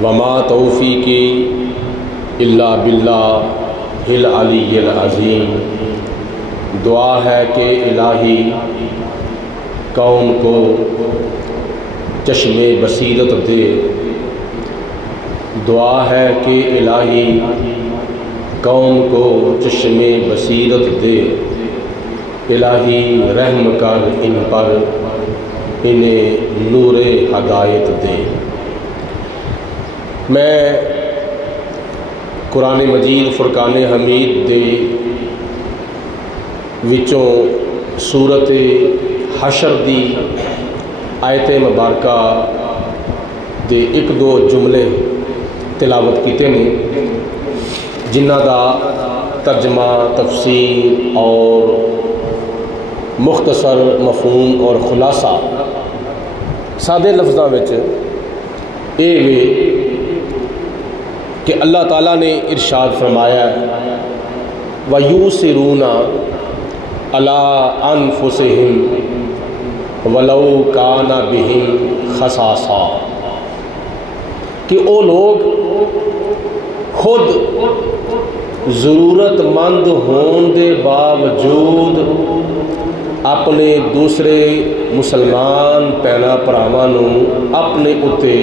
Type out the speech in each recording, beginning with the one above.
وما توفیقی الا باللہ العلی العظیم۔ دعا ہے کہ الہی قوم کو چشم بصیرت دے، دعا ہے کہ الہی قوم کو چشم بصیرت دے، الہی رحم کر ان پر، انہیں نور ہدایت دے۔ میں قرآن مجید فرقان حمید دے وچوں سورت حشر دی آیت مبارکہ دے ایک دو جملے تلاوت کیتے ہیں، جنہ دا ترجمہ، تفسیر اور مختصر مفہوم اور خلاصہ سادے لفظاں وچ اے وے کہ اللہ تعالیٰ نے ارشاد فرمایا وَيُؤْثِرُونَ عَلَىٰ أَنفُسِهِمْ وَلَوْ كَانَ بِهِمْ خَصَاصَةٌ، کہ وہ لوگ خود ضرورت مند ہون دے باوجود اپنے دوسرے مسلمان بھیناں بھراواں نوں اپنے اُتے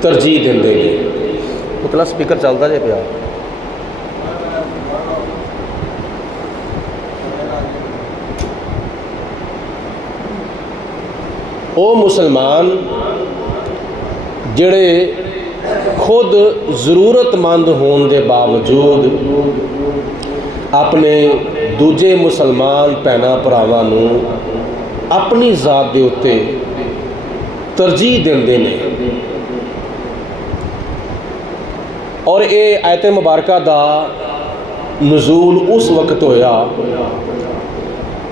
ترجیح دیندے نے۔ اتلا سپیکر چلتا جے پیا؟ او مسلمان جڑے خود ضرورت مند ہون دے باوجود اپنے دوجے مسلمان بھیناں بھراواں نوں اپنی ذات دے اُتے ترجیح دیندے نے۔ اور اے آیت مبارکہ دا نزول اس وقت ہویا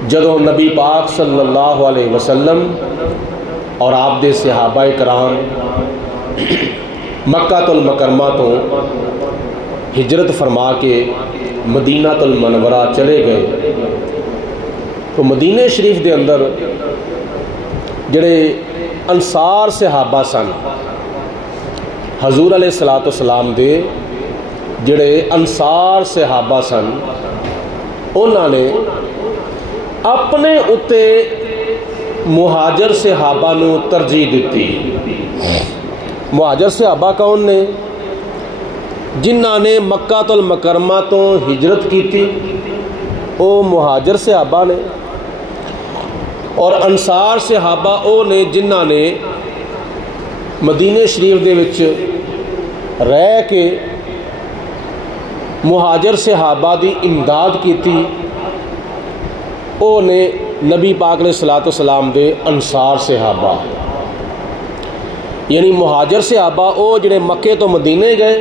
جدوں نبی پاک صلی اللہ علیہ وسلم اور آپ دے صحابہ کرام مکہ المکرمہ تو ہجرت فرما کے مدینہ المنورہ چلے گئے۔ تو مدینہ شریف دے اندر جڑے انصار صحابہ سن، حضور علیہ السلام دے جڑے انصار صحابہ سن، انہوں نے اپنے اُتے مہاجر صحابہ نو ترجیح دیتی۔ مہاجر صحابہ کون نے؟ جنہ نے مکہ المکرمہ تو ہجرت کی تھی، وہ مہاجر صحابہ نے، اور انصار صحابہ وہ نے جنہ نے مدینہ شریف دے وچ رہ کے مہاجر صحابہ دی امداد کی تھی، وہ نے نبی پاک علیہ السلام دے انصار صحابہ۔ یعنی مہاجر صحابہ وہ جڑے مکے تو مدینے گئے،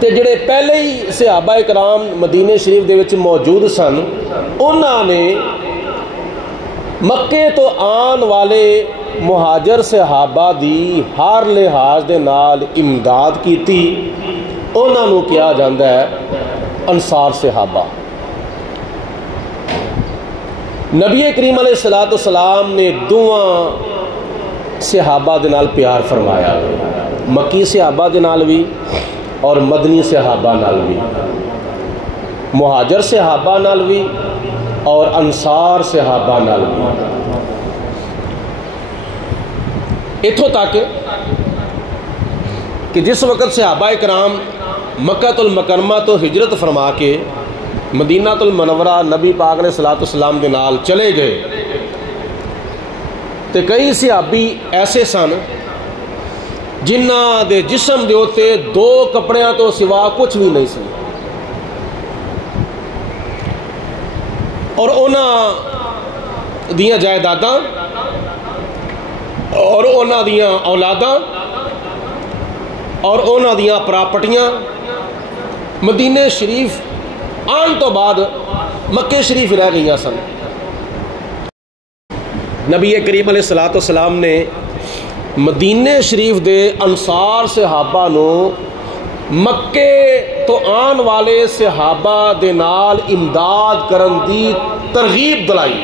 تے جڑے پہلے ہی صحابہ کرام مدینہ شریف دے وچ موجود سن، انہاں نے مکے تو آن والے مہاجر صحابہ دی ہر لحاظ دے نال امداد کیتی، انہاں نوں کہا جاندا ہے انصار صحابہ۔ نبی کریم علیہ السلام نے دوواں صحابہ دے نال پیار فرمایا، مکی صحابہ دے نال بھی اور مدنی صحابہ نال بھی، مہاجر صحابہ نال بھی اور انصار صحابہ نال بھی۔ اتھوں تک کہ جس وقت صحابہ کرام مکہ المکرمہ تو ہجرت فرما کے مدینہ المنورہ نبی پاک علیہ السلام دے نال چلے گئے، تے کئی صحابی ایسے سن جنہ دے جسم دے اوتے دو کپڑیاں تو سوا کچھ بھی نہیں سی، اور انہاں دیاں جائیداداں اور انہاں دیاں اولاداں اور انہاں دیاں پراپرٹیاں مدینہ شریف آن تو بعد مکے شریف رہ گئیاں سن۔ نبی کریم علیہ السلام نے مدینہ شریف دے انصار صحابہ نو مکے تو آن والے صحابہ دے نال امداد کرن دی ترغیب دلائی۔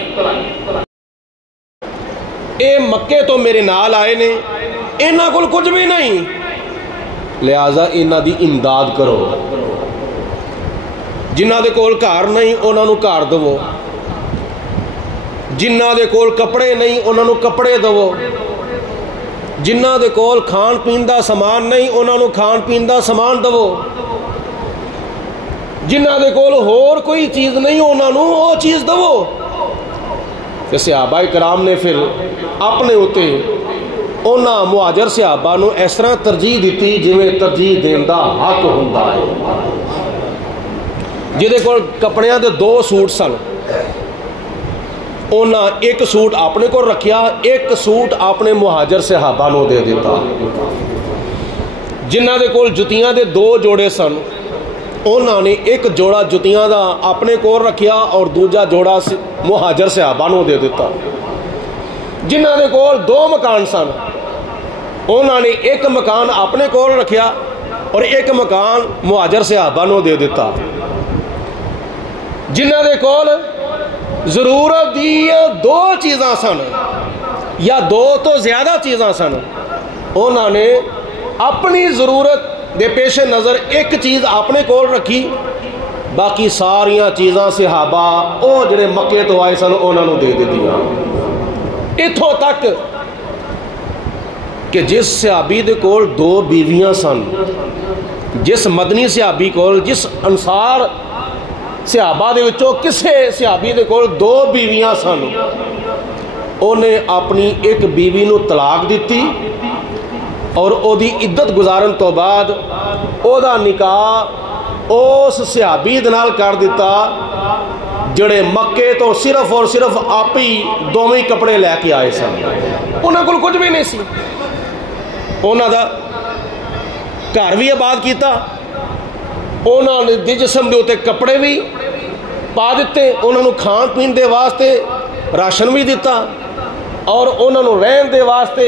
اے مکے تو میرے نال آئے نے، इन्हां कोल कुछ भी नहीं, लिहाजा इन्हां दी इमदाद करो। जिन्हां दे कोल घर नहीं उन्हां नूं घर दवो, जिन्हां दे कोल कपड़े नहीं उन्हां नूं कपड़े दवो, जिन्हां दे कोल खाण पीण दा समान नहीं उन्हां नूं खाण पीण दा समान दवो, जिन्हां दे कोल होर कोई चीज़ नहीं उन्हां नूं वो चीज़ दवो। ते सहाबा कराम ने फिर अपने उत्ते उन्हां मुहाजिर सहाबा नूं इस तरह तरजीह दिती जिवें तरजीह देण दा हक हुंदा है। जिहदे कोल कपड़ियां दे 2 सूट सन, उन्हां एक सूट अपने को रखिया, एक सूट अपने मुहाजिर सहाबा नूं दे दिता। जिन्हां दे कोल जुतियां दे 2 जोड़े सन, उन्होंने एक जोड़ा जुतियां दा अपने कोल रखिया और दूजा जोड़ा मुहाजिर सहाबा नूं दे दिता। जिन्हां दे कोल 2 मकान सन, उन्होंने एक मकान अपने कोल रखिया और एक मकान मुहाजिर सहाबा नूं दे दिता। जिन्हां दे कोल जरूरत दी 2 चीज़ां सन या 2 तो ज़्यादा चीज़ां सन, उन्होंने अपनी ज़रूरत दे पेश नज़र एक चीज़ अपने कोल रखी, बाकी सारियां चीज़ां सहाबा वो जिहड़े मक्के तो आए सन उन्होंने दे दित्तियां। इत्थों तक कि जिस सहाबी दे कोल 2 बीवियां सन, जिस मदनी सहाबी कोल, जिस अंसार सहाबा दे विचों किसे सहाबी दे कोल 2 बीवियां सन, उन्हें अपनी एक बीवी नूं तलाक दिती और ओदी इद्दत गुजारन तो बाद ओदा निकाह उस सहाबी दे नाल कर दिता जिहड़े मक्के तो सिर्फ और सिर्फ आप ही दोवें कपड़े लैके आए सन। उन्हां कोल कुछ भी नहीं सी, उन्हां दा घर भी आबाद किया, उन्होंने दे जिस्म दे उत्ते कपड़े भी पा दिते, उन्होंने खाण पीण दे वास्ते राशन भी दिता और उन्होंने रहन दे वास्ते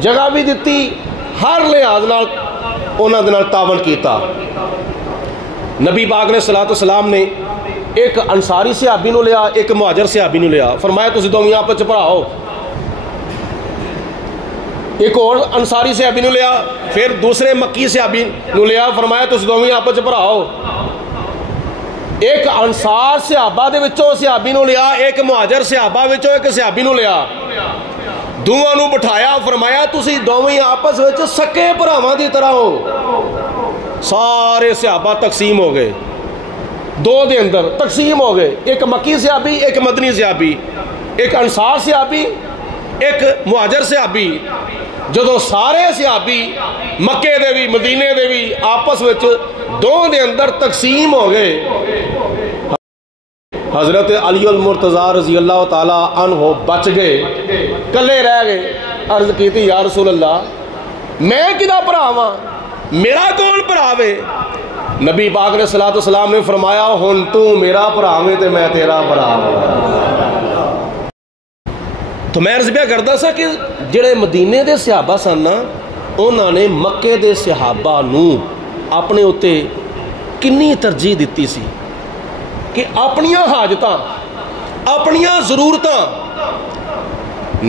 जगह भी दिती, हर लिहाज नाल उन्हां दे नाल तावन किया। नबी पाक ने सलातो सलाम ने एक अंसारी सहाबी नूं लिया, एक मुहाजिर सहाबी नूं लिया, फरमाया तुसीं दोवें आपस च भराओ। एक और अंसारी सहाबी नूं लिया, फिर दूसरे मक्की सहाबी नूं लिया, फरमाया तुसीं दोवें आपस च भराओ। एक अंसार सहाबा दे विचों सहाबी नूं लिया, एक मुहाजिर सहाबा विचों एक सहाबी नूं लिया, दोवां नूं बिठाया, फरमाया तुसीं दोवें आपस विच सके भरावां दी तरह हो। सारे सहाबा तकसीम हो गए, 2 दे अंदर तकसीम हो गए, एक मक्की सहाबी एक मदनी सहाबी, एक अंसार सहाबी एक मुहाजिर सहाबी। जदों सारे सहाबी मक्के दे भी मदीने दे भी आपस विच 2 दे अंदर तकसीम हो गए, हज़रत अली अल मुर्तज़ा रज़ी अल्लाह ताला अन्हो बच गए, कले रह गए। अर्ज़ की या रसूल अल्लाह मैं किदा भरावां, मेरा कौन भरावे? नबी पाक ने सलातो सलाम ने फरमाया हुण तू मेरा भरावे ते मैं तेरा भरा। तो मैं अर्ज़ करदा सा कि जिहड़े मदीने दे सहाबा सन ना, उन्होंने मक्के दे सहाबा नूं अपने उत्ते किन्नी तरजीह दिती सी कि अपनियां हाजतां अपनियां ज़रूरतां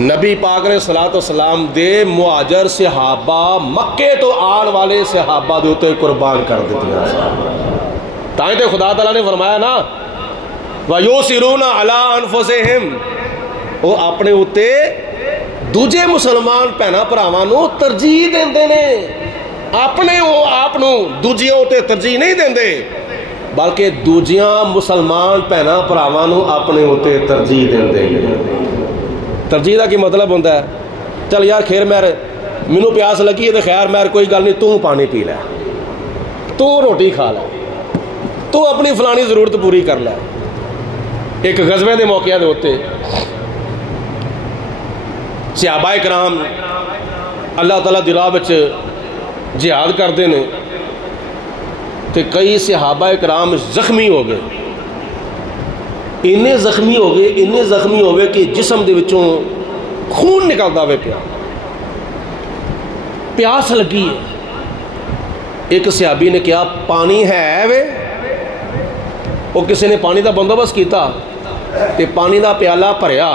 नबी पाक ने सलातो सलाम दे मुहाजिर सहाबा मक्के तो आने वाले सहाबा दे उत्ते कुर्बान कर दित्तियां। तां ते खुदा तआला ने फरमाया ना वयुसिरूना अला अनफुसिहिम, वो अपने उत्ते दूजे मुसलमान भैणां भरावां नूं तरजीह देंदे ने, अपने वो आप नूं दूजियां उत्ते तरजीह नहीं देंदे, बल्कि दूजियां मुसलमान भैणां भरावां नूं अपने उत्ते तरजीह देंदे ने। तरजीह का की मतलब होंदा है, चल यार खैर मैनू प्यास लगी है तो खैर मैर कोई गल नहीं, तू पानी पी लै, तू रोटी खा लै, तू अपनी फलानी जरूरत पूरी कर लै। एक गज़वे के मौके के उत्ते सहाबा कराम अल्लाह ताला दी राह विच जिहाद करते हैं, तो कई सहाबा कराम जख्मी हो गए, इन्ने जख्मी हो गए, इन्ने जख्मी हो गए कि जिसम दे विचों खून निकलता वे पिया, प्यास लगी है। एक सहाबी ने कहा पानी है वे, वो किसी ने पानी का बंदोबस्त किया तो पानी का प्याला भरिया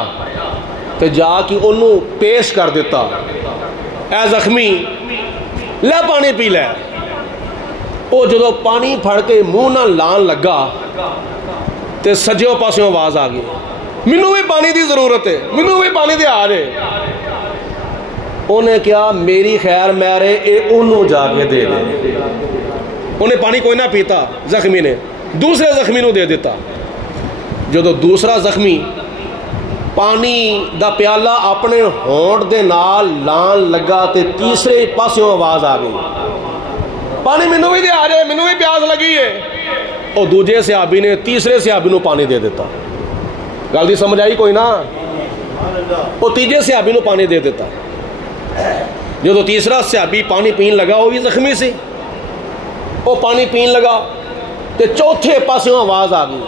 तो जाके उन्होंने पेश कर दिता। اے زخمی لے پانی پی لے. وہ جدو پانی پھڑ کے منہ نہ لان لگا تے سجیوں پاسوں آواز آ گئی, مینوں بھی پانی دی ضرورت ہے, مینوں بھی پانی دے آ رہے. انہیں کیا میری خیر میرے اے انہوں جا کے دے دے. انہیں پانی کوئی نہ پیتا, زخمی نے دوسرے زخمی نو دے دیتا. جدو دوسرا زخمی پانی دا پیالہ اپنے ہونٹ دے نال لان لگا تے تیسرے پاسوں آواز آ گئی, پانی مینوں بھی دے آ رہے, مینوں بھی پیاس لگی ہے. اور دوجے صحابی نے تیسرے صحابی نو پانی دے دیتا. گل دی سمجھ آئی کوئی نہ؟ وہ تیجے صحابی نو پانی دے دیتا. جدو تیسرا صحابی پانی پین لگا, وہ بھی زخمی سی, وہ پانی پین لگا تے چوتھے پاسوں آواز آ گئی,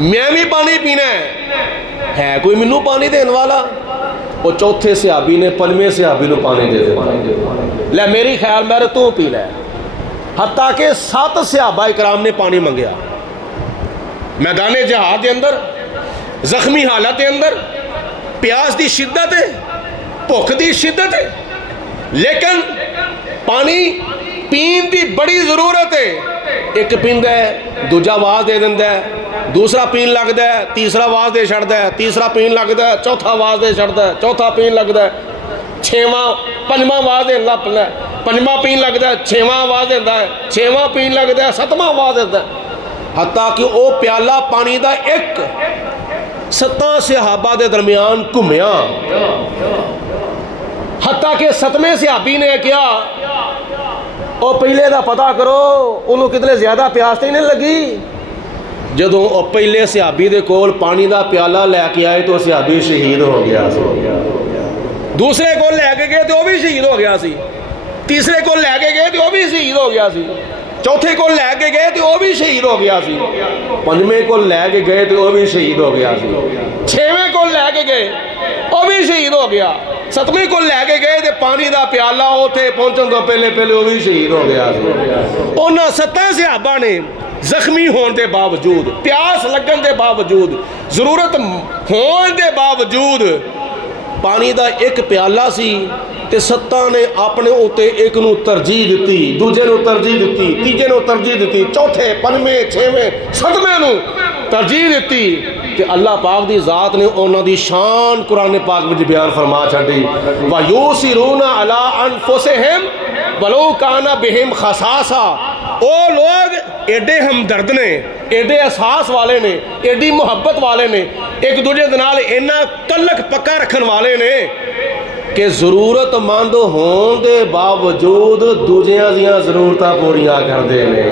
میں بھی پانی پینا ہے کوئی مینوں پانی دین والا؟ وہ چوتھے صحابی نے پنجویں صحابی نو پانی دے دیتا, لے میری خیال میرے تو پی لے. حتیٰ کہ 7 صحابہ اکرام نے پانی منگیا میدان جہاد دے اندر, زخمی حالت دے اندر, پیاس دی شدت ہے, بھوک دی شدت ہے, لیکن پانی پین دی بڑی ضرورت ہے. ایک پیندا ہے دوجا آواز دے دیندا ہے, دوسرا پین لگدا ہے تیسرا آواز دے چھڑدا ہے, تیسرا پین لگدا ہے چوتھا آواز دے چھڑدا ہے, چوتھا پین لگدا ہے چھواں پنجواں آواز دیندا ہے, پنجواں پین لگدا ہے چھواں آواز دیندا ہے, چھواں پین لگدا ہے ستواں آواز دیندا ہے. حتیٰ کہ او پیالہ پانی دا ایک 7 صحابہ دے درمیان گھمیا. حتیٰ کہ 7ویں صحابی نے کیا, او پہلے دا پتہ کرو انہوں کتنے زیادہ پیاس تے نہیں لگی. جدوں او پہلے صحابی دے کول پانی دا پیالہ لے کے آئے تو صحابی شہید ہو گیا سی. دوسرے کول لے کے گئے تو وہ بھی شہید ہو گیا سی, تیسرے کول لے کے گئے تو وہ بھی شہید ہو گیا سی, چوتھے کول لے کے گئے تو وہ بھی شہید ہو گیا سی, پنجویں کول لے کے گئے تو وہ بھی شہید ہو گیا سی, چھویں کول لے کے گئے وہ بھی شہید ہو گیا, 7ویں کول لے کے گئے تو پانی دا پیالہ اوتھے پہنچن تو پہلے وہ بھی شہید ہو گیا سی. انہاں 7 صحابہ نے زخمی ہون دے باوجود, پیاس لگن دے باوجود, ضرورت ہون دے باوجود پانی دا ایک پیالہ سی تے 7 نے اپنے اوتے ایک نو ترجیح دیتی, دوجے نو ترجیح دیتی, تیجے نو ترجیح دیتی, چوتھے پنجویں چھویں 7ویں نو ترجیح دیتی. کہ اللہ پاک دی ذات نے انہاں دی شان قرآن پاک وچ بیان فرما چھڈی, وَيُؤْثِرُونَ عَلَىٰ أَنفُسِهِمْ وَلَوْ كَانَ بِهِمْ خَصَاصَةٌ. او لوگ ایڈے ہمدرد نے, ایڈے احساس والے نے, ایڈی محبت والے نے, ایک دوجے دے نال اینا تعلق پکا رکھن والے نے کہ ضرورت مند ہون دے باوجود دوجیاں دیاں ضرورتاں پوریاں کردے نے.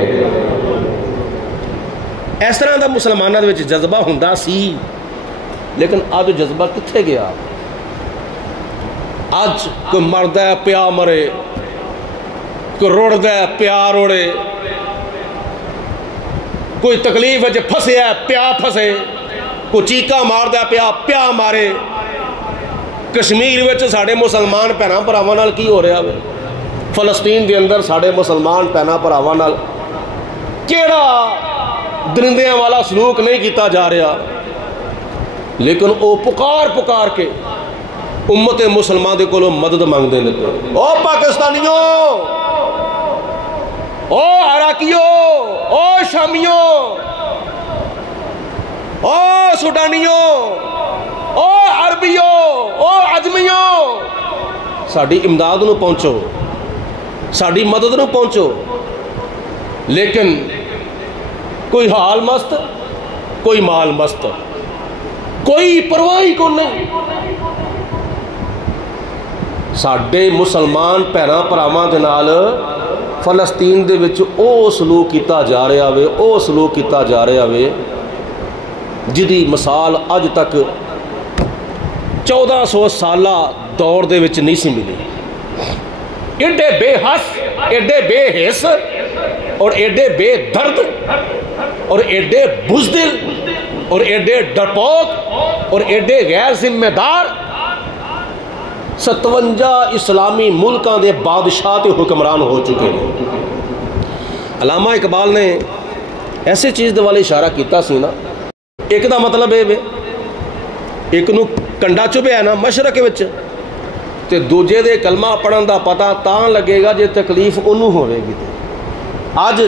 اس طرح دا مسلمانوں دے وچ جذبہ ہوندا سی, لیکن اج جذبہ کتھے گیا؟ اج کوئی مرد ہے پیا مرے, کوئی رڑد ہے پیا روڑے, کوئی تکلیف وچ پھسے ہے پیا پھسے, کوئی چیکا ماردا پیا پیا مارے. کشمیر وچ ساڈے مسلمان بھیناں بھراواں نال کی ہو رہا ہے؟ فلسطین دے اندر ساڈے مسلمان بھیناں بھراواں نال کیڑا درندیاں والا سلوک نہیں کیتا جا رہا, لیکن او پکار کے امت مسلمان دے کولوں مدد مانگدے نے. او پاکستانیوں, او عراقیوں, او شامیوں, او سوڈانیوں, او عربیوں, او عجمیوں, ساڈی امداد نو پہنچو, ساڈی مدد نو پہنچو. لیکن کوئی حال مست, کوئی مال مست, کوئی پرواہی کو نہیں. ساڈے مسلمان بھیناں بھراواں دے نال فلسطین دے وچ او سلوک کیتا جا رہا وے, او سلوک کیتا جا رہا وے جدی مثال اج تک 1400 سالہ دور دے وچ نہیں سی ملی. ایڈے بے حس, ایڈے بے حس اور ایڈے بے درد اور ایڈے بزدل اور ایڈے ڈرپوک اور ایڈے غیر ذمہ دار 57 اسلامی ملکاں دے بادشاہ تے حکمران ہو چکے ہیں. علامہ اقبال نے ایسے چیز دے والے اشارہ کیتا سی نا, ایک دا مطلب ہے ایک نو کنڈا چبھیا نا مشرق وچ, تے دوجے دے کلمہ پڑھن دا پتہ تاں لگے گا جے تکلیف انہوں ہوئے گی. اج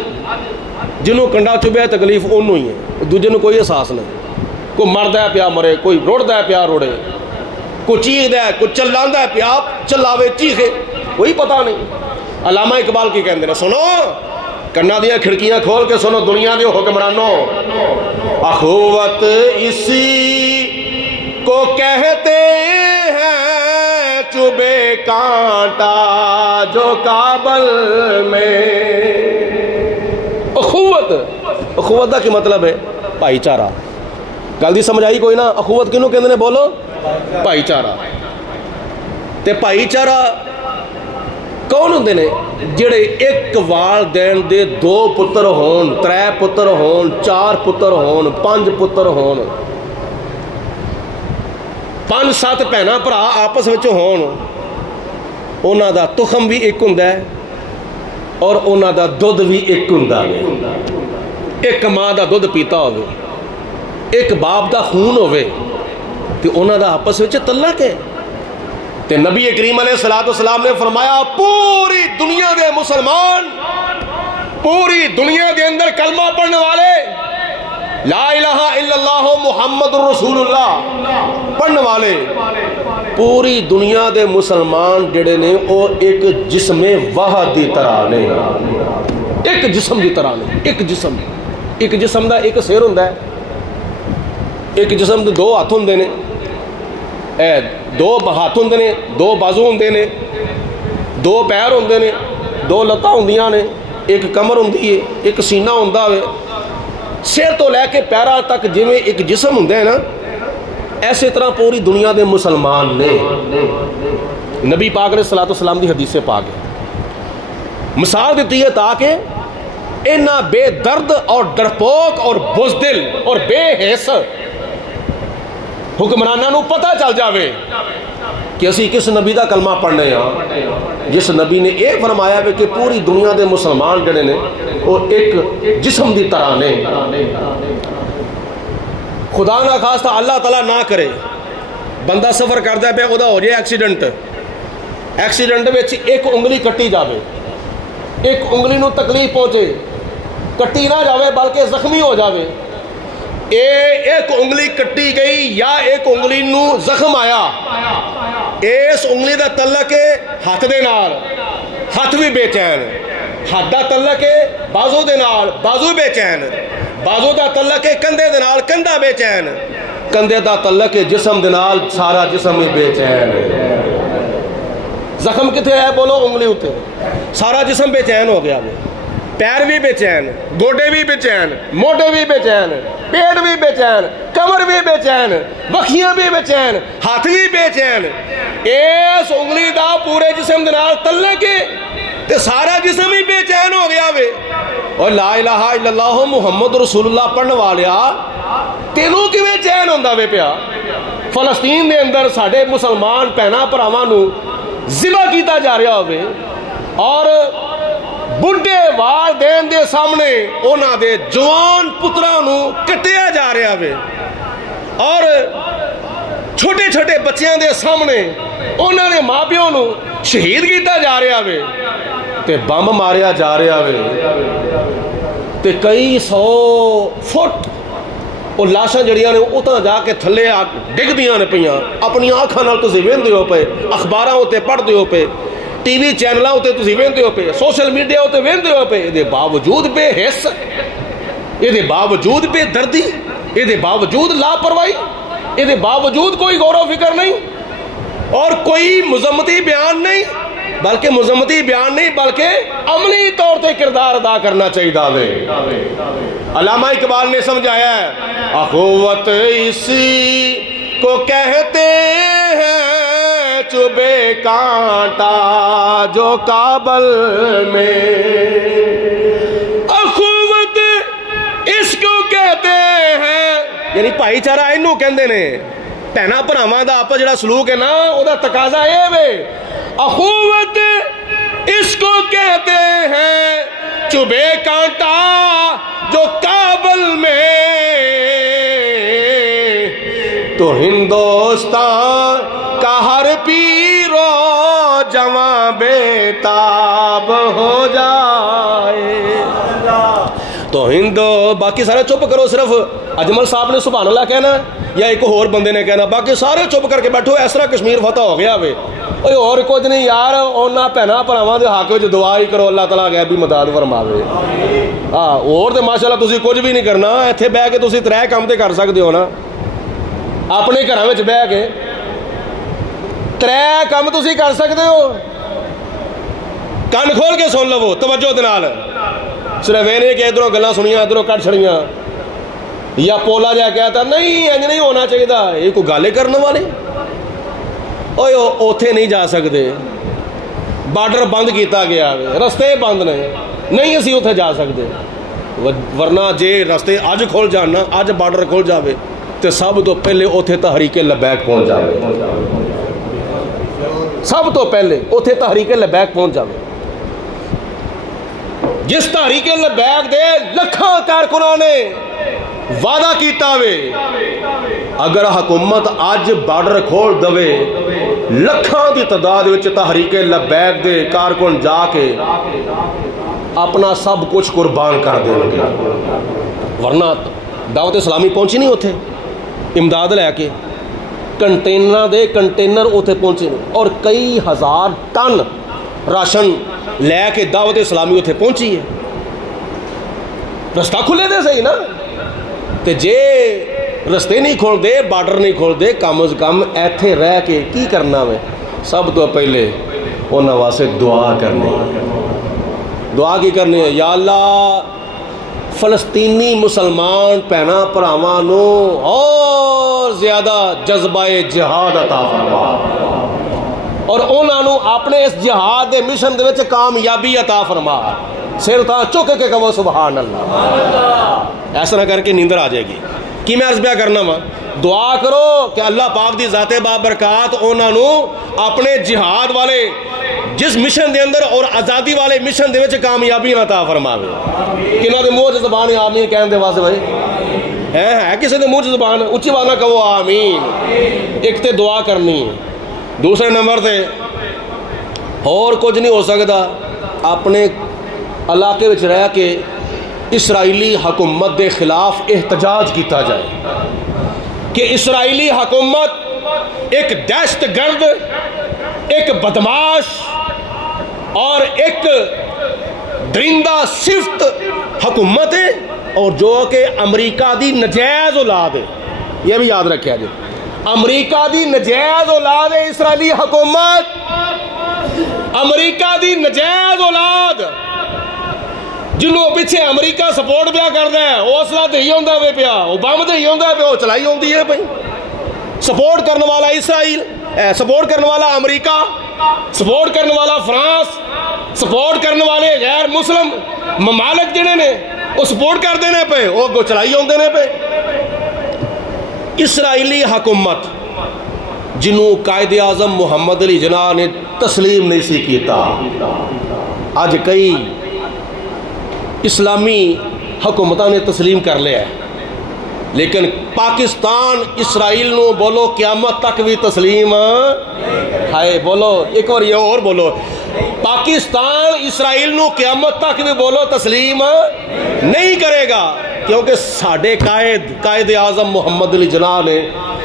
جنہوں کنڈا چبیا تکلیف انہوں ہی ہے, دوجے نو کوئی احساس نہیں. کوئی مردا ہے پیا مرے, کوئی روڑدا ہے پیا روڑے, کوئی چیخدا ہے, کوئی چلاندا ہے پیا چلاوے چیخے, کوئی پتہ نہیں. علامہ اقبال کی کہندے نے, سنو کنا دیا کھڑکیاں کھول کے سنو دنیا دے حکمرانوں, اخوت اسی کو کہتے ہیں چبے کانٹا جو کابل میں. اخوت دا کی مطلب ہے بھائی چارہ. گل دی سمجھ آئی کوئی نہ؟ اخوت کنوں کہندے نے بولو؟ بھائی چارہ. تے بھائی چارہ کون ہوندے نے؟ جڑے ایک والدین دے 2 پتر ہون, 3 پتر ہون, 4 پتر ہون, 5 پتر ہون, 5-7 بھیناں بھرا آپس وچ ہون, انہاں دا تخم بھی ایک ہوندا ہے اور انہاں دا دودھ بھی ایک ہوندا ہے. ایک ماں دا دودھ پیتا ہوئے, ایک باپ دا خون ہوئے, تے انہاں دا آپس وچ تعلق ہے. تے نبی کریم علیہ السلام نے فرمایا پوری دنیا دے مسلمان, پوری دنیا دے اندر کلمہ پڑھنے والے, لا الہ الا اللہ محمد رسول اللہ پڑھنے والے, پوری دنیا دے مسلمان جڑے نے وہ ایک جسم واحد دی طرح نے, ایک جسم دی طرح نے. ایک جسم دا ایک سر ہوندا ہے, ایک جسم دے 2 ہاتھ ہوندے نے, 2 ہاتھ ہوندے نے, 2 بازو ہوندے نے, 2 پیر ہوندے نے, 2 لتاں ہوندیاں نے, ایک کمر ہوندی ہے, ایک سینہ ہوندا ہے. سر تو لے کے پیراں تک جویں ایک جسم ہوندا ہے نا, ایسے طرح پوری دنیا دے مسلمان نے. نبی پاک علیہ السلام دی حدیث پاک ہے, مثال دیتی ہے تاکہ انہاں بے درد اور ڈرپوک اور بزدل اور بے حس حکمرانوں نو پتہ چل جاوے کہ اسی کس نبی دا کلمہ پڑھنے ہاں, جس نبی نے یہ فرمایا ہے کہ پوری دنیا دے مسلمان جڑے نے وہ ایک جسم دی طرح نے. خدا نہ خواستہ اللہ تعالیٰ نہ کرے بندہ سفر کرتا پہ وہ ہو جائے ایکسیڈنٹ میں ایک انگلی کٹی جاوے, ایک انگلی نو تکلیف پہنچے, کٹی نہ جاوے بلکہ زخمی ہو جاوے. ایک انگلی کٹی گئی یا ایک انگلی نو زخم آیا, اس انگلی دا تعلق ہے ہاتھ دے نال, ہاتھ بھی بے چین. ہاتھ دا تعلق ہے بازو دے نال, بازو بے چین. بازو دا تعلق ہے کندھے دے نال, کندھا بے چین. کندھے دا تعلق ہے جسم دے نال, سارا جسم ہی بے چین. زخم کتنے ہے بولو؟ انگلی اتنے. سارا جسم بے چین ہو گیا. پیر بھی بے چین, گوڈے بھی بے چین, موڈے بھی بے چین, پیٹ بھی بے چین, کمر بھی بے چین, وکھیاں بھی بے چین, ہاتھ بھی بے چین. اس انگلی دا پورے جسم دے نال تعلق ہے تے سارا جسم ہی بے چین ہو گیا وے. اور لا الہ الا اللہ محمد رسول اللہ پڑھن والیا تینوں کیویں چین ہوندا وے پیا؟ فلسطین دے اندر ساڈے مسلمان بھیناں بھراواں نو ذبح کیتا جا رہا ہوئے اور بڈھے والدین دے سامنے انہاں دے جوان پتراں نو کٹیا جا رہا ہوئے اور چھوٹے چھوٹے بچیاں دے سامنے انہاں دے ماں پیو نو شہید کیتا جا رہا ہوئے تے بم ماریا جا رہا ہوئے تے کئی 100 فٹ وہ لاشاں جڑیاں نے اتنا جا کے تھلے آ ڈگ دیاں نے پیاں. اپنی آنکھاں نال تسی ویندے ہو پے, اخباراں اُتے پڑھدے ہو پے, ٹی وی چینلاں اُتے تسی ویندے ہو پے, سوشل میڈیا اُتے ویندے ہو پے. دے باوجود بے حس, دے باوجود بے دردی, دے باوجود لاپرواہی, دے باوجود کوئی غور و فکر نہیں اور کوئی مذمتی بیان نہیں, بلکہ مذمتی بیان نہیں بلکہ عملی طور پہ کردار ادا کرنا چاہیے. علامہ اقبال نے سمجھایا ہے اخوت اسی کو کہتے ہیں چبے کانٹا جو کابل میں. اخوت اس کو کہتے ہیں یعنی بھائی چارہ اینوں کہندے نے. بھیناں بھراواں دا آپس جڑا سلوک ہے نا او دا تقاضا اے وے اخوت اس کو کہتے ہیں چبے کانٹا جو کابل میں. تو ہندوستان کا ہر پیرو جواں بےتاب ہو جائے. تو ہند باقی سارے چپ کرو, صرف اجمل صاحب نے سبحان اللہ کہنا یا ایک اور بندے نے کہنا, باقی سارے چپ کر کے بیٹھو. اس طرح کشمیر فتح ہو گیا وے. اور کچھ نہیں یار, انہاں بھیناں بھراواں دے حق وچ دعا ہی کرو, اللہ تعالیٰ غیبی مدد فرماوے. ہاں اور تے ماشاءاللہ تسی کچھ بھی نہیں کرنا, ایتھے بہ کے تسی 3 کام تے کر سکدے ہو نا. اپنے گھراں وچ بہ کے 3 کام تسی کر سکدے ہو. کان کھول کے سن لو توجہ دے نال, صرف یہ نہیں کہ ادھروں گلاں سنیاں ادھروں کٹ چھڑیاں, یا پولا جا کہتا نہیں انج نہیں ہونا چاہیے. یہ کوئی گل کرنے والے اوے اوتھے نہیں جا سکتے, بارڈر بند کیتا گیا, رستے بند نے, نہیں اسی اوتھے جا سکتے. ورنہ جے رستے اج کھل جان, اج بارڈر کھل جاوے تے سب تو پہلے اوتھے تحریک لبیک پہنچ جاوے. سب تو پہلے اوتھے تحریک لبیک پہنچ جاوے. جس تحریک لبیک دے لکھاں کارکناں نے وعدہ کیتا وے, اگر حکومت اج بارڈر کھول دوے, لکھاں دی تعداد وچ تحریک لبیک دے کارکن جا کے اپنا سب کچھ قربان کر دیں گے. ورنہ دعوت اسلامی پہنچی نہیں اتنے امداد لے کے, کنٹینر دے کنٹینر اتنے پہنچے, اور کئی ہزار ٹن راشن لے کے دعوت اسلامی اتنے پہنچی ہے. رستہ کھلے دے صحیح نا, تے جے رستے نہیں کھول دے, بارڈر نہیں کھول دے, کم از کم ایتھے رہ کے کی کرنا میں, سب تو پہلے انہاں واسطے دعا کرنی. دعا کی کرنی ہے, یا اللہ فلسطینی مسلمان بھیناں بھراواں نو اور زیادہ جذبہ جہاد عطا فرما, اور انہاں نو اپنے اس جہاد دے مشن دے وچ کامیابی عطا فرما. سر تاں چک کے کہو سبحان اللہ. ایسا نہ کر کے نیندر آ جائے گی. کی میں عرض پیا کرنا وا, دعا کرو کہ اللہ پاک دی ذات بابرکات انہاں نو اپنے جہاد والے جس مشن دے اندر اور آزادی والے مشن دے وچ کامیابی عطا فرماوے. کنہاں دے منہ تے زبان آمین کہن دے واسطے بھائی ہے کسی دے منہ تے زبان اچھی بات نہ کہو آمین. ایک تے دعا کرنی ہے, دوسرے نمبر تے اور کچھ نہیں ہو سکتا, اپنے علاقے وچ رہ کے اسرائیلی حکومت دے خلاف احتجاج کیتا جائے کہ اسرائیلی حکومت ایک دہشت گرد, ایک بدماش اور ایک درندہ صفت حکومت ہے, اور جو کہ امریکہ دی نجائز اولاد ہے. یہ بھی یاد رکھیا جی, امریکہ دی نجائز اولاد ہے اسرائیلی حکومت. امریکہ دی نجائز اولاد جنہوں پیچھے امریکہ سپورٹ پیا کرتا ہے, وہ اصلہ دہی ہوندہ ہے پیا, وہ بم دہی ہوندہ ہے پیا, وہ چلائی ہوندی ہے پہ. سپورٹ کرنے والا اسرائیل, سپورٹ کرنے والا امریکہ, سپورٹ کرنے والا فرانس, سپورٹ کرنے والے غیر مسلم ممالک جڑے نے وہ سپورٹ کر دینے پہ, وہ چلائی ہوندے نے پہ. اسرائیلی حکومت جنہوں قائد اعظم محمد علی جناح نے تسلیم نہیں سی کیتا, آج کئی اسلامی حکومتوں نے تسلیم کر لیا ہے, لیکن پاکستان اسرائیل نو بولو قیامت تک بھی تسلیم ہے. بولو ایک بار یہ اور بولو, پاکستان اسرائیل نو قیامت تک بھی بولو تسلیم نہیں کرے گا, کیونکہ ساڈے قائد اعظم محمد علی جناح نے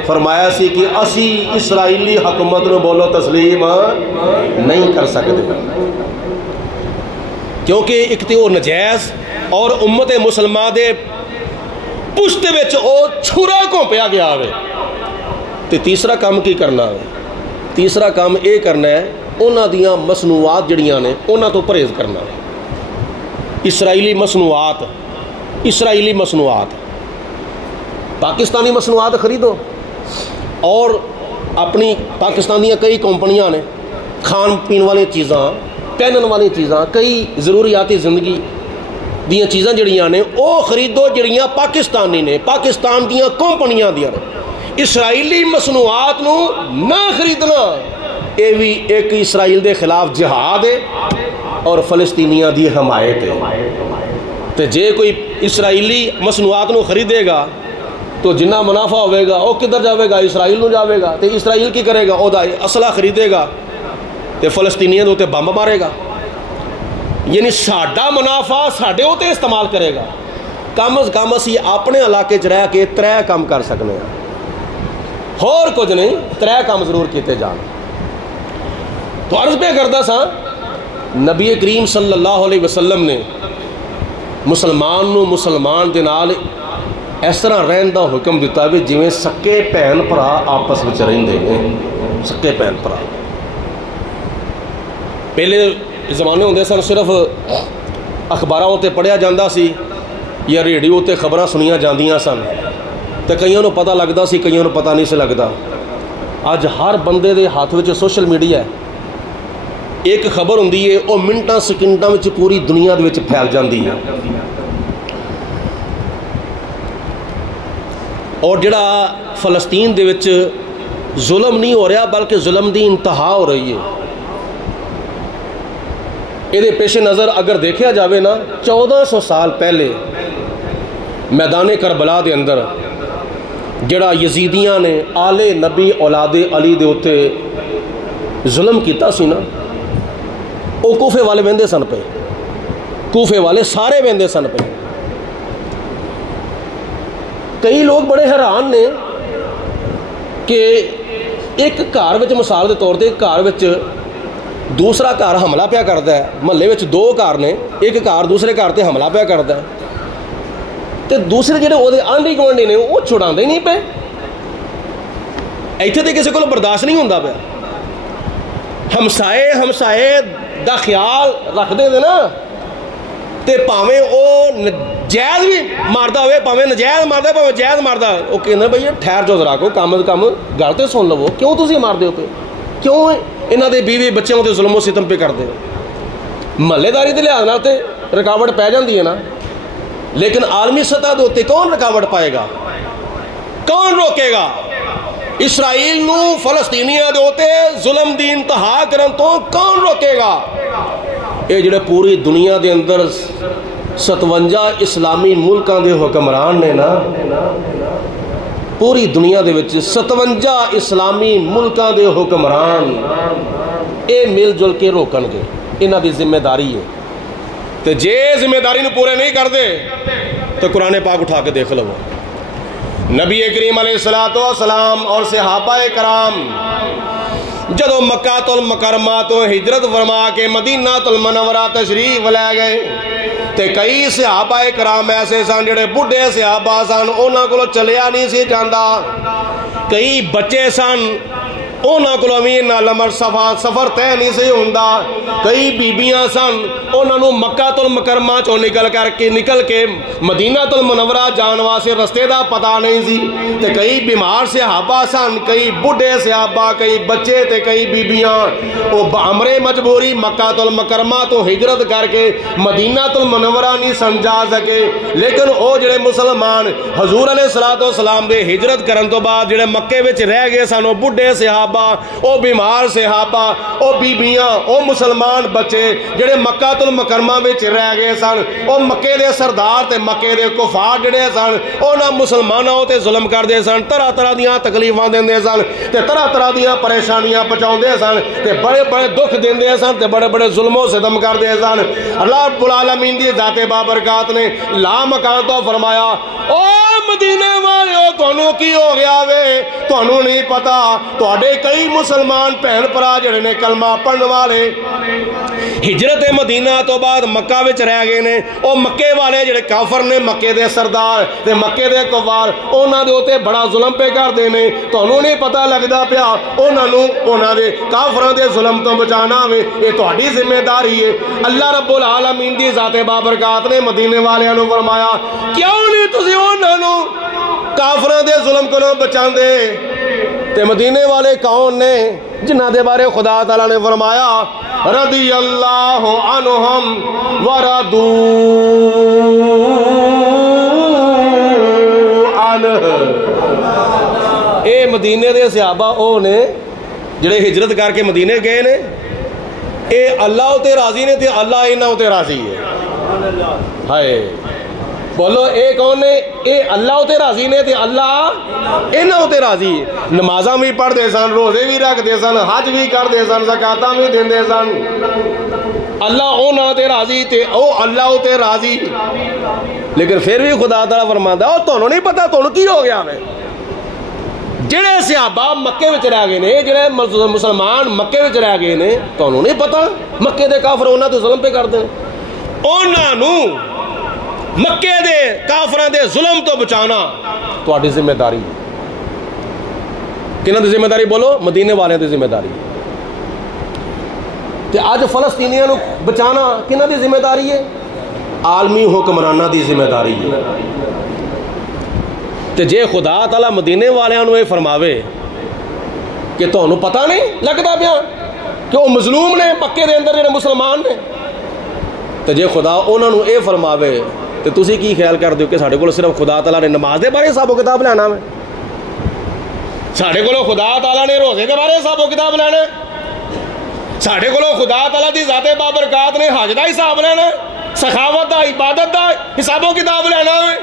فرمایا سی کہ اسی اسرائیلی حکومت نو بولو تسلیم نہیں کر سکتے, کیونکہ ایک تے وہ نجائز اور امت مسلمہ دے پشتے وچ او چھرا گھونپیا گیا ہے. تے تیسرا کام کی کرنا ہے, تیسرا کام اے کرنا ہے انہاں دیاں مصنوعات جڑیاں نے انہاں تو پرہیز کرنا ہے. اسرائیلی مصنوعات پاکستانی مصنوعات خریدو, اور اپنی پاکستانیاں کئی کمپنیاں نے کھان پین والی چیزاں, پہنن والی چیزاں, کئی ضروریاتی زندگی دیاں چیزاں جڑیاں نے او خریدو جڑیاں پاکستانی نے, پاکستان دیاں کمپنیاں دیاں نے. اسرائیلی مصنوعات نو نہ خریدنا اے بھی ایک اسرائیل دے خلاف جہاد ہے اور فلسطینیاں دی حمایت ہے. تے جے کوئی اسرائیلی مصنوعات نو خریدے گا تو جنہ منافع ہوئے گا وہ کدھر جاوے گا, اسرائیل نو جاوے گا. تے اسرائیل کی کرے گا, او دا اسلحہ خریدے گا تو فلسطینیوں کے اتنے بمب مارے گا، یعنی ساڈا منافع ساڈے اتنے استعمال کرے گا۔ کم از کم اسی اپنے علاقے چ رہ کے 3 کام کر سکنے ہیں، ہور کچھ نہیں، 3 کام ضرور کیتے جان۔ تو عرض پہ کرتا سا نبی کریم صلی اللہ علیہ وسلم نے مسلمان نو مسلمان دے نال اس طرح رہن دا حکم دیتا بھی جویں سکے بھن بھرا آپس وچ رہندے نے، سکے بھن بھرا۔ پہلے زمانے ہوندے سن صرف اخباراں تے پڑھیا جاندا سی یا ریڈیو تے خبراں سنیاں جاندیاں سن، تے کئیاں نوں پتہ لگدا سی، کئیاں نوں پتہ نہیں سی لگدا۔ اج ہر بندے دے ہاتھ وچ سوشل میڈیا ہے، ایک خبر ہوندی ہے وہ منٹاں سیکنڈاں وچ پوری دنیا دے وچ پھیل جاندی ہے۔ اور جڑا فلسطین دے وچ ظلم نہیں ہو رہا بلکہ ظلم دی انتہا ہو رہی ہے، یہ پیش نظر اگر دیکھا جاوے نا 1400 سال پہلے میدان کربلا دے اندر جڑا یزیدیاں نے آل نبی اولاد علی دے اتے ظلم کیتا سی نا، وہ کوفے والے وہندے سن پہ، کوفے والے سارے وہندے سن پہ۔ کئی لوگ بڑے حیران نے کہ ایک گھر وچ مثال دے طور تے ایک گھر وچ دوسرا گھر حملہ پیا کرتا ہے، محلے وچ 2 گھر نے، ایک گھر دوسرے گھر تے حملہ پیا کرتا ہے تے دوسرے جڑے وہ آنڈی گوانڈی نے وہ چھڑاندے نہیں پے، ایتھے تے کسی کو برداشت نہیں ہوندا پیا۔ ہمسائے دا خیال رکھدے دے نا، تے پاویں او جائز بھی ماردا ہوئے، پاویں نجائز ماردا پاویں جائز ماردا، وہ کہندے بھئی ٹھہر جو ذرا کو کم از کم گل تے سن لو، کیوں تسی ماردے ہو پے، کیوں انہاں دے بیوی بچیاں تے ظلم و ستم پہ کردے ہو؟ محلے داری دے لحاظ نال تے رکاوٹ پی جاندی ہے نا، لیکن عالمی سطح دے اوتے کون رکاوٹ پائے گا، کون روکے گا؟ اسرائیل نو فلسطینیاں دے اوتے ظلم دی انتہا کرن تو کون روکے گا؟ یہ جڑے پوری دنیا دے اندر 57 اسلامی ملکاں دے حکمران نے نا، پوری دنیا دے وچ 57 اسلامی ملکاں دے حکمران اے مل جل کے روکن گے، انہاں دی ذمہ داری ہے۔ تے جے ذمہ داری نو پورے نہیں کر دے تو قرآن پاک اٹھا کے دیکھ لو، نبی کریم علیہ السلام اور صحابہ کرام جدو مکہ المکرمہ تو ہجرت فرما کے مدینہ المنورہ تشریف لے گئے تے کئی صحابہ کرام ایسے سن جڑے بڈھے صحابہ سن، انہاں کو چلیا نہیں سی جاندا، کئی بچے سن انہاں کو نہ لمر سفر طے نہیں سی ہوندا، کئی بیبیاں سن انہاں نو مکہ المکرمہ چوں نکل کے مدینہ المنورہ جان واسطے رستے دا پتہ نہیں سی، تے کئی بیمار صحابہ سن، کئی بڈھے صحابہ، کئی بچے تے کئی بیبیاں، وہ بامر مجبوری مکہ المکرمہ تو ہجرت کر کے مدینہ المنورہ نہیں سمجھا سکے، لیکن او جڑے مسلمان حضور علیہ السلام دے ہجرت کرن تو بعد جڑے مکے وچ رہ گئے سن، او بڈھے صحابہ، او بیمار صحابہ، او بیبیاں، او مسلمان بچے جڑے مکہ المکرمہ وچ رہ گئے سن، او مکے دے سردار تے مکے دے کفار جڑے سن انہاں مسلمانوں تے ظلم کردے سن، طرح طرح دیاں تکلیفاں دیندے سن تے طرح طرح دیاں پریشانیاں پہنچاؤندے سن تے بڑے بڑے دکھ دیندے سن تے بڑے بڑے ظلم و ستم کردے سن۔ اللہ رب العالمین دی ذات بابرکات نے لا مکان تو فرمایا، او مدینے والے تانوں کی ہو گیا وے، تانوں نہیں پتا تواڈے کئی مسلمان بہن بھرا جڑے نے کلمہ پڑھن والے ہجرت مدینہ تو بعد مکہ وچ رہ گئے نے، او مکے والے جڑے کافر نے، مکے دے سردار تے مکے دے کفار انہاں دے اوتے بڑا ظلم پہ کردے نے، تانوں نہیں پتا لگدا پیا انہاں دے کافراں دے ظلم تو بچانا وے، یہ تہاڈی ذمہ داری ہے۔ اللہ رب العالمین دی ذات بابرکات نے مدینے والیاں نوں فرمایا، کیوں نہیں تسی انہاں نوں کافراں دے ظلم کولوں بچاندے؟ تے مدینے والے کون نے جنہ دے بارے خدا تعالیٰ نے فرمایا رضی اللہ عنہم وردو عنہ، اے مدینے دے صحابہ او نے جڑے ہجرت کر کے مدینے گئے نے، اے اللہ تے راضی نے تے اللہ انہاں تے راضی ہے۔ ہائے بولو اے کون نے؟ اے اللہ ہوتے راضی نے تے اللہ انہاں ہوتے راضی ہے. نمازاں بھی پڑھ دے سن، روزے بھی رکھ دے سن، حج بھی کر دے سن، زکاتاں بھی دین دے سن. اللہ انہاں تے راضی تے او اللہ ہوتے راضی. لیکن پھر بھی خدا تعالیٰ فرماندا او تانوں نہیں پتہ تانوں کی ہو گیا ہے. جڑے صحابہ مکے وچ رہ گئے نے، جڑے مسلمان مکے وچ رہ گئے نے، تانوں نہیں پتہ مکے دے کافر انہاں تے ظلم پہ کردے نے. انہاں نوں مکے دے کافراں دے ظلم تو بچانا تہاڈی ذمہ داری. کنہاں دی ذمہ داری بولو؟ مدینے والیاں دی ذمہ داری. تے اج فلسطینیاں نوں بچانا کنہاں دی ذمہ داری ہے؟ عالمی حکمراناں دی ذمہ داری ہے. تے جے خدا تعالیٰ مدینے والیاں نوں اے فرماوے کہ تانوں پتہ نہیں لگدا پیا کہ وہ مظلوم نے مکے دے اندر جڑے مسلمان نے، تے جے خدا انہاں نوں اے فرماوے تو تسی کی خیال کر دیو کہ ساڈے کول صرف خدا تعالیٰ نے نماز دے بارے حساب و کتاب لینا ہے؟ ساڈے کولوں خدا تعالیٰ نے روزے دے بارے حساب و کتاب لینا ہے؟ ساڈے کولوں خدا تعالیٰ دی ذات بابرکات نے حج دا حساب لینا ہے؟ سخاوت دا، عبادت دا حساب و کتاب لینا ہے؟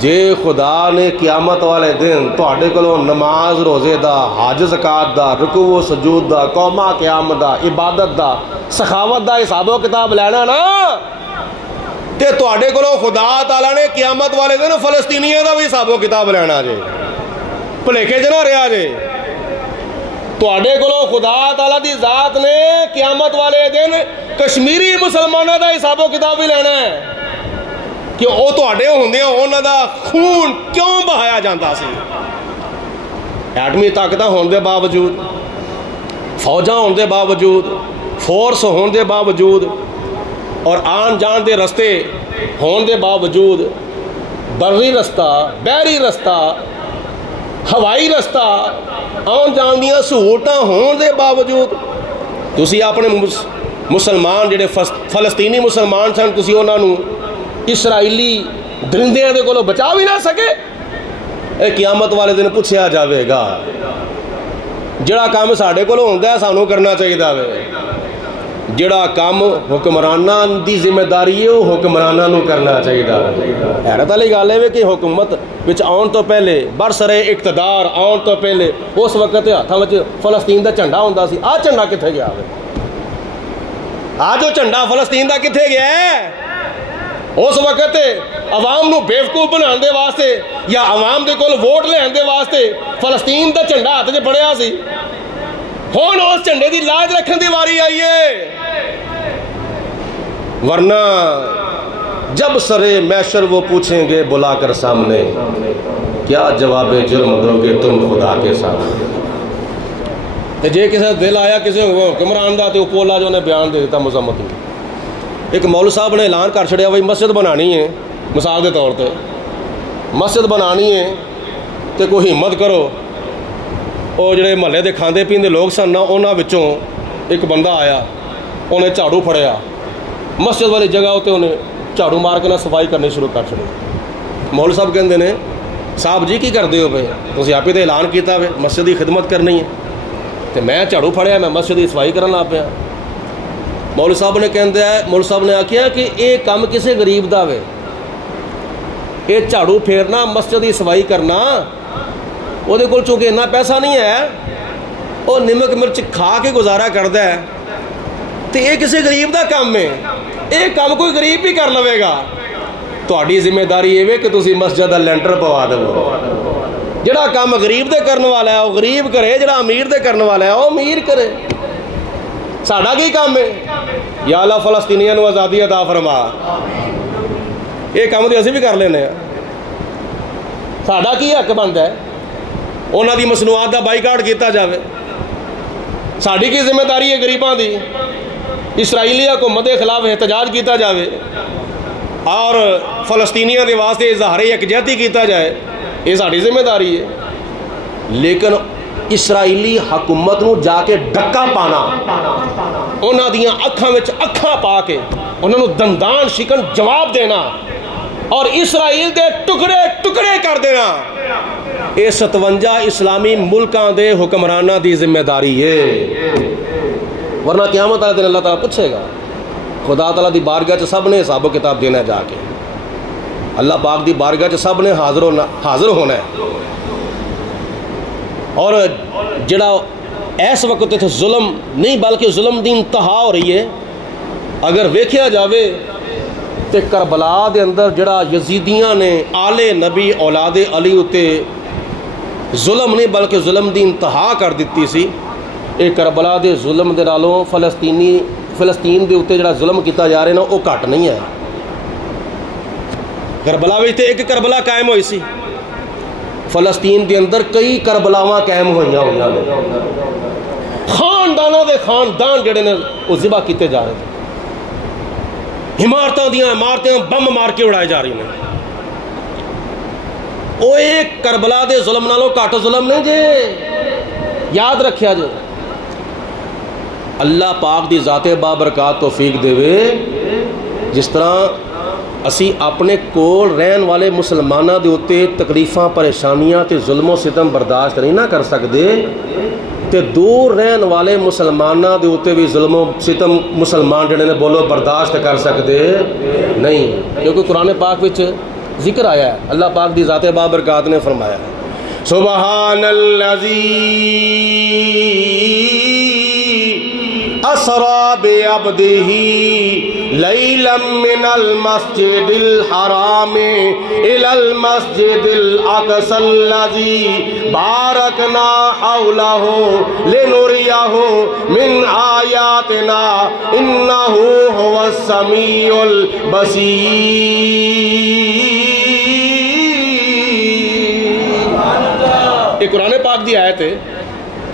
جے خدا نے قیامت والے دن تہاڈے کولوں نماز روزے دا، حج زکات دا، رکوع و سجود دا، قوما قیام دا، عبادت دا، سخاوت دا حساب و کتاب لینا نا، تے تہاڈے کولوں خدا تعالیٰ نے قیامت والے دن فلسطینیاں دا بھی حساب و کتاب لینا جے. بھلیکے چ نہ رہیا جے. تہاڈے کولوں خدا تعالیٰ دی ذات نے قیامت والے دن کشمیری مسلماناں دا حساب و کتاب بھی لینا ہے کہ وہ تہاڈے ہوندیاں انہاں دا خون کیوں بہایا جاندا سی. ایٹمی طاقتاں ہون دے باوجود، فوجاں ہون دے باوجود، فورس ہون دے باوجود اور آن جان دے رستے ہون دے باوجود، بری رستہ، بحری رستہ، ہوائی رستہ، آن جان دیاں سہولتاں ہون دے باوجود تسی اپنے مسلمان جڑے فلسطینی مسلمان سن تسی انہاں نوں اسرائیلی درندیاں دے کولوں بچا بھی نہ سکے. اے قیامت والے دن پوچھیا جاوے گا. جڑا کام ساڈے کولوں ہوندا ہے سانوں کرنا چاہیے وے. جڑا کام حکمراناں دی ذمہ داری ہے وہ حکمراناں نوں کرنا چاہیے. حیرت والی گل ہے کہ حکومت وچ آن تو پہلے برسر اقتدار آن تو پہلے اس وقت ہاتھاں وچ فلسطین دا جھنڈا ہوندا سی. آ جھنڈا کتھے گیا ہے؟ آ جو جھنڈا فلسطین دا کتھے گیا ہے؟ اس وقت عوام نو بیوقوف بنان دے واسطے یا عوام دے کول ووٹ لین دے واسطے فلسطین دا جھنڈا ہاتھ وچ پڑیا سی. ہن اس جھنڈے دی لاج رکھن دی واری آئی ہے. ورنہ جب سرے محشر وہ پوچھیں گے بلا کر سامنے، کیا جواب جرم دو گے تم خدا کے سامنے. تے جے کسے دل آیا کسی حکمران دا تے او پولا جو نے بیان دے دیتا مذمت. ایک مولوی صاحب نے اعلان کر چھڑیا بھائی مسجد بنانی ہے، مثال دے طور تے مسجد بنانی ہے تے کوئی ہمت کرو. وہ جڑے محلے دے کھاندے پیندے لوگ سن نا انہاں وچوں ایک بندہ آیا، انہیں جھاڑو پھڑیا مسجد والی جگہ ہوتے انہیں جھاڑو مار کے نہ صفائی کرنی شروع کر چھڑی. مولوی صاحب کہندے نے صاحب جی کی کردے ہو پے؟ تسی آپ ہی تے اعلان کیتا وے مسجد دی خدمت کرنی ہے تے میں جھاڑو پھڑیا میں مسجد دی صفائی کرن لگ پیا. مولوی صاحب نے آکھیا کہ یہ کام کسے غریب دا وے، یہ جھاڑو پھیرنا مسجد دی صفائی کرنا وہ دے کول چونکہ اتنا پیسہ نہیں ہے، وہ نمک مرچ کھا کے گزارا کردا ہے، تو یہ کسی غریب دا کام ہے، یہ کام کوئی غریب بھی کر لوے گا. تہاڈی ذمہ داری یہ کہ تسی مسجد دا لینٹر پوا دو. جڑا کام غریب دے کرن والا ہے وہ غریب کرے، جڑا امیر دے کرن والا ہے وہ امیر کرے. ساڈا کی کام ہے؟ یا اللہ فلسطینیاں نوں آزادی عطا فرما. یہ کام تو اسی بھی کر لینے ہیں. ساڈا کی حق بنتا ہے؟ انہاں دی مصنوعات دا بائیکاٹ کیتا جاوے. ساڈی کی ذمہ داری ہے غریباں دی؟ اسرائیلی حکومت کے خلاف احتجاج کیتا جاوے اور فلسطینیاں دے واسطے اظہار یکجہتی کیتا جائے، یہ ساڈی ذمہ داری ہے. لیکن اسرائیلی حکومت نو جا کے ڈکا پانا، انہاں دیاں اکھاں وچ اکھاں پا کے انہاں نو دندان شکن جواب دینا اور اسرائیل دے ٹکڑے ٹکڑے کر دینا، یہ 57 اسلامی ملکاں دے حکمراناں دی ذمہ داری ہے. ورنہ قیامت والے دن اللہ تعالیٰ پوچھے گا. خدا تعالیٰ دی بارگاہ چ سب نے حساب و کتاب دینا جا کے. اللہ پاک دی بارگاہ چ سب نے حاضر ہونا ہے. اور جڑا اس وقت اتنے ظلم نہیں بلکہ ظلم دی انتہا ہو رہی ہے. اگر ویکھیا جاوے تے کربلا دے اندر جڑا یزیدیاں نے آل نبی اولاد علی اتے ظلم نہیں بلکہ ظلم دی انتہا کر دیتی سی. یہ کربلا دے ظلم دے نالوں فلسطین دے اتے جڑا ظلم کیتا جا رہا نا وہ گھٹ نہیں ہے. کربلا وچ تے ایک کربلا قائم ہوئی سی, فلسطین دے اندر کئی کربلاواں قائم ہوئی نے. خاندانوں دے خاندان جڑے نے وہ ذبح کیتے جا رہے تھے, عمارتیں بم مار کے اڑائے جا رہی ہیں. وہ ایک کربلا دے ظلم نالوں گھٹ ظلم نہیں جے, یاد رکھیا جے. اللہ پاک دی ذات بابرکات توفیق دے وے, جس طرح اسی اپنے کول رہن والے مسلمانوں دے اوتے تکلیفاں پریشانیاں تے ظلم و ستم برداشت نہیں نہ کر سکدے, تے دور رہن والے مسلمانوں دے اوتے بھی ظلم و ستم مسلمان جڑے نے بولو برداشت کر سکدے نہیں. کیونکہ قرآن پاک وچ ذکر آیا ہے, اللہ پاک دی ذات بابرکات نے فرمایا ہے سبحان الذی اسرا بعبدہ لیلا من المسجد الحرام الى المسجد الاقصى الذي باركنا حوله لنريه من آياتنا انه هو السميع البصير. یہ قرآن پاک دی آیت ہے.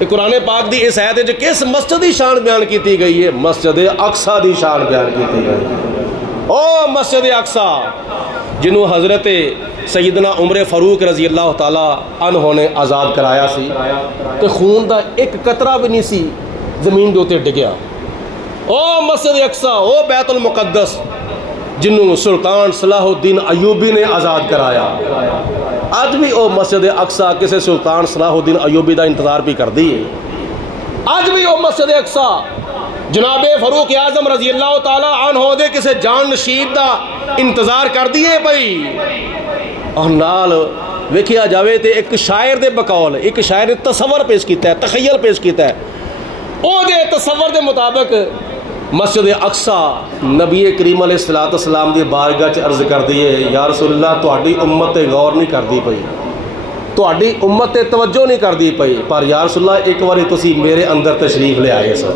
قرآن پاک دی اس آیت ہے کس مسجد دی شان بیان کیتی گئی ہے؟ مسجد اقصی دی شان بیان کیتی گئی ہے. او مسجد اقصی جنہوں حضرت سیدنا عمر فاروق رضی اللہ تعالی عنہ نے آزاد کرایا سی, کہ خون دا ایک قطرہ بھی نہیں سی زمین دے اوتے ڈگیا. او مسجد اقصی, او بیت المقدس جنہوں سلطان صلاح الدین ایوبی نے آزاد کرایا. آج بھی او مسجد اقصی کسی سلطان صلاح الدین ایوبی دا انتظار بھی کر دی ہے. آج بھی او مسجد اقصی جناب فاروق اعظم رضی اللہ تعالی عنہ دے کسی جان نشین دا انتظار کر دیے بھائی. اور نال ویکھیا جاوے تے ایک شاعر دے بقول ایک شاعر نے تصور پیش کیتا ہے, تخیل پیش کیتا ہے. او دے تصور دے مطابق مسجد اقصی نبی کریم علیہ السلام دی بارگاہ چ عرض کر دیے یا رسول اللہ تہاڈی امت تے غور نہیں کردی پئی, تہاڈی امت تے توجہ نہیں کردی پئی, پر یا رسول اللہ ایک واری تسی میرے اندر تشریف لے آئے سو.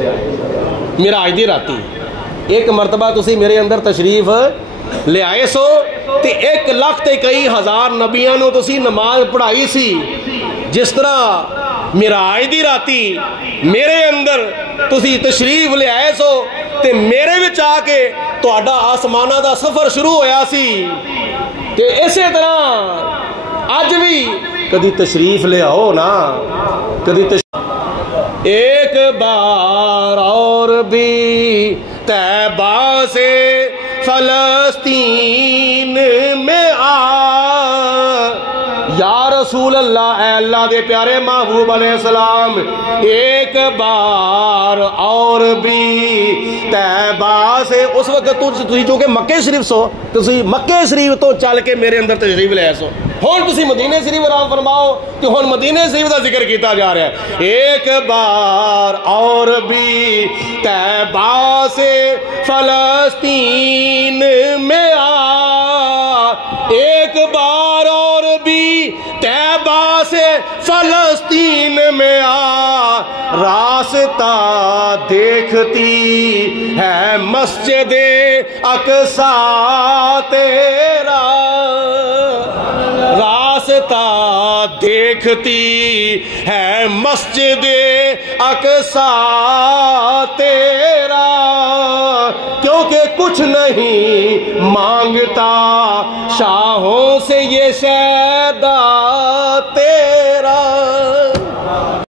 معراج دی راتی ایک مرتبہ تسی میرے اندر تشریف لے آئے سو تے 1 لاکھ تے کئی ہزار نبیاں نو تسی نماز پڑھائی سی. جس طرح معراج دی راتی میرے اندر تسی تشریف لے آئے سو تے میرے وچ آ کے تہاڈا آسمانہ دا سفر شروع ہویا سی, تے اسی طرح اج بھی کدی تشریف لے آؤ نا, کدی ایک بار اور بھی طیبہ سے فلسطین میں یا رسول اللہ, اے اللہ دے پیارے محبوب علیہ السلام, ایک بار اور بھی طیبہ سے. اس وقت تسی چونکہ مکہ شریف سو, تسی مکہ شریف تو چل کے میرے اندر تشریف لے سو. ہن تسی مدینے شریف آرام فرماؤ کہ ہن مدینے شریف دا ذکر کیتا جا رہا ہے. ایک بار اور بھی طیبہ سے فلسطین میں ایک بار اور بھی طیبہ سے فلسطین میں راستہ دیکھتی ہے مسجد اقصی تیرا, راستہ دیکھتی ہے مسجد اقصی تیرا, کیونکہ کچھ نہیں مانگتا شاہوں سے یہ شہر